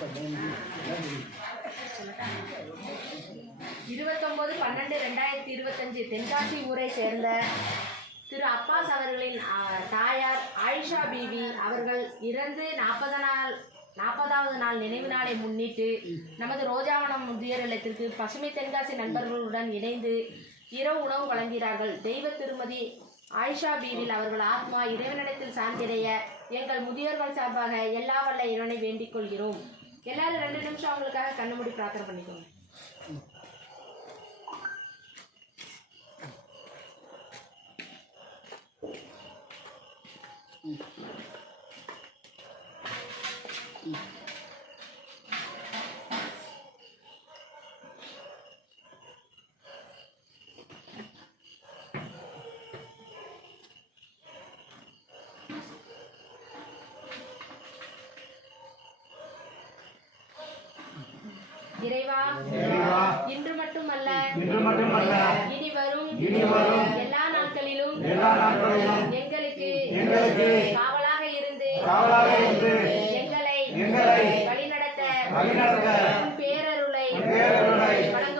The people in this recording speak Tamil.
29/12/2025 தென்காசி ஊரை சேர்ந்த திரு அப்பாஸ் அவர்களின் தாயார் ஆயிஷா பீவி அவர்கள் இறந்து 40வது நாள் நினைவு நாளை முன்னிட்டு நமது ரோஜாவனம் முதியோர் இல்லத்திற்கு பசுமை தென்காசி நண்பர்களுடன் இணைந்து இரவு உணவு வழங்குகிறார்கள். தெய்வ திருமதி ஆயிஷா பீவில் அவர்கள் ஆத்மா இறைவனிடத்தில் சார்ந்திடைய எங்கள் முதியோர்கள் சார்பாக எல்லா வல்ல இறைவனை வேண்டிக் கொள்கிறோம். எல்லாரும் 2 நிமிஷம் அவங்களுக்காக கண்ணு மூடி பிரார்த்தனை பண்ணிக்கோங்க. இறைவா, இன்று மட்டுமல்ல இனி வரும் எல்லா நாட்களிலும் எங்களுக்கு காவலாக இருந்து எங்களை வழிநடத்த பேரருளை வழங்க